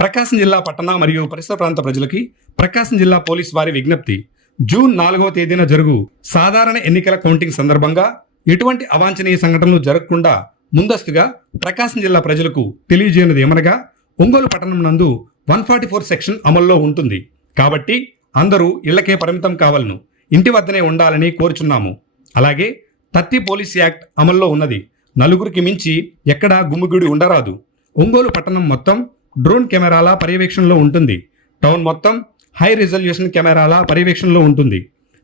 ప్రకాశం జిల్లా పట్టణ మరియు పరిసర ప్రాంత ప్రజలకి ప్రకాశం జిల్లా పోలీస్ వారి విజ్ఞప్తి. జూన్ 4వ తేదీన జరుగు సాధారణ ఎన్నికల కౌంటింగ్ సందర్భంగా ఎటువంటి అవాంఛనీయ సంఘటనలు జరగకుండా ముందస్తుగా ప్రకాశం జిల్లా ప్రజలకు తెలియజేయనిది ఏమనగా, ఒంగోలు పట్టణం నందు 144 సెక్షన్ అమల్లో ఉంటుంది. కాబట్టి అందరూ ఇళ్లకే పరిమితం కావాలను, ఇంటి వద్దనే ఉండాలని కోరుచున్నాము. అలాగే 30 పోలీస్ యాక్ట్ అమల్లో ఉన్నది. నలుగురికి మించి ఎక్కడా గుమ్మిగుడి ఉండరాదు. ఒంగోలు పట్టణం మొత్తం డ్రోన్ కెమెరాల పర్యవేక్షణలో ఉంటుంది. టౌన్ మొత్తం హై రిజల్యూషన్ కెమెరాల పర్యవేక్షణలో ఉంటుంది.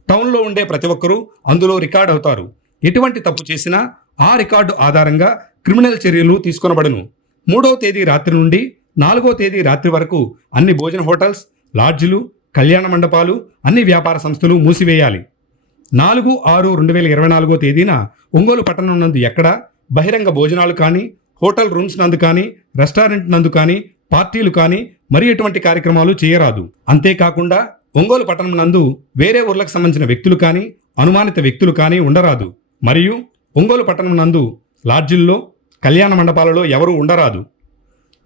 టౌన్లో ఉండే ప్రతి ఒక్కరూ అందులో రికార్డ్ అవుతారు. ఎటువంటి తప్పు చేసినా ఆ రికార్డు ఆధారంగా క్రిమినల్ చర్యలు తీసుకొనబడును. 3వ తేదీ రాత్రి నుండి 4వ తేదీ రాత్రి వరకు అన్ని భోజన హోటల్స్, లాడ్జిలు, కళ్యాణ మండపాలు, అన్ని వ్యాపార సంస్థలు మూసివేయాలి. 4/6/2024 తేదీన ఒంగోలు పట్టణం నందు ఎక్కడ బహిరంగ భోజనాలు కానీ, హోటల్ రూమ్స్ నందు కానీ, రెస్టారెంట్ నందు కానీ, పార్టీలు కానీ మరి ఎటువంటి కార్యక్రమాలు చేయరాదు. అంతేకాకుండా ఒంగోలు పట్టణం నందు వేరే ఊర్లకు సంబంధించిన వ్యక్తులు కానీ, అనుమానిత వ్యక్తులు కానీ ఉండరాదు. మరియు ఒంగోలు పట్టణం నందు లాడ్జిల్లో, కళ్యాణ మండపాలలో ఎవరూ ఉండరాదు.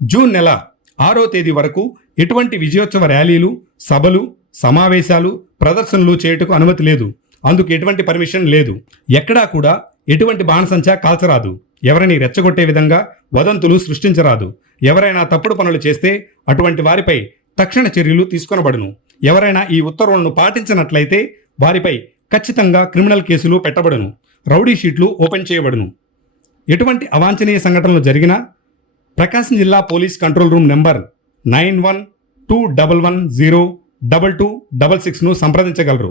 జూన్ నెల 6వ తేదీ వరకు ఎటువంటి విజయోత్సవ ర్యాలీలు, సభలు, సమావేశాలు, ప్రదర్శనలు చేయుటకు అనుమతి లేదు. అందుకు ఎటువంటి పర్మిషన్ లేదు. ఎక్కడా కూడా ఎటువంటి బాణసంచా కాల్చరాదు. ఎవరిని రెచ్చగొట్టే విధంగా వదంతులు సృష్టించరాదు. ఎవరైనా తప్పుడు పనులు చేస్తే అటువంటి వారిపై తక్షణ చర్యలు తీసుకొనబడును. ఎవరైనా ఈ ఉత్తర్వులను పాటించినట్లయితే వారిపై ఖచ్చితంగా క్రిమినల్ కేసులు పెట్టబడును. రౌడీ షీట్లు ఓపెన్ చేయబడును. ఎటువంటి అవాంఛనీయ సంఘటనలు జరిగినా ప్రకాశం జిల్లా పోలీస్ కంట్రోల్ రూమ్ నెంబర్ 9121102266ను సంప్రదించగలరు.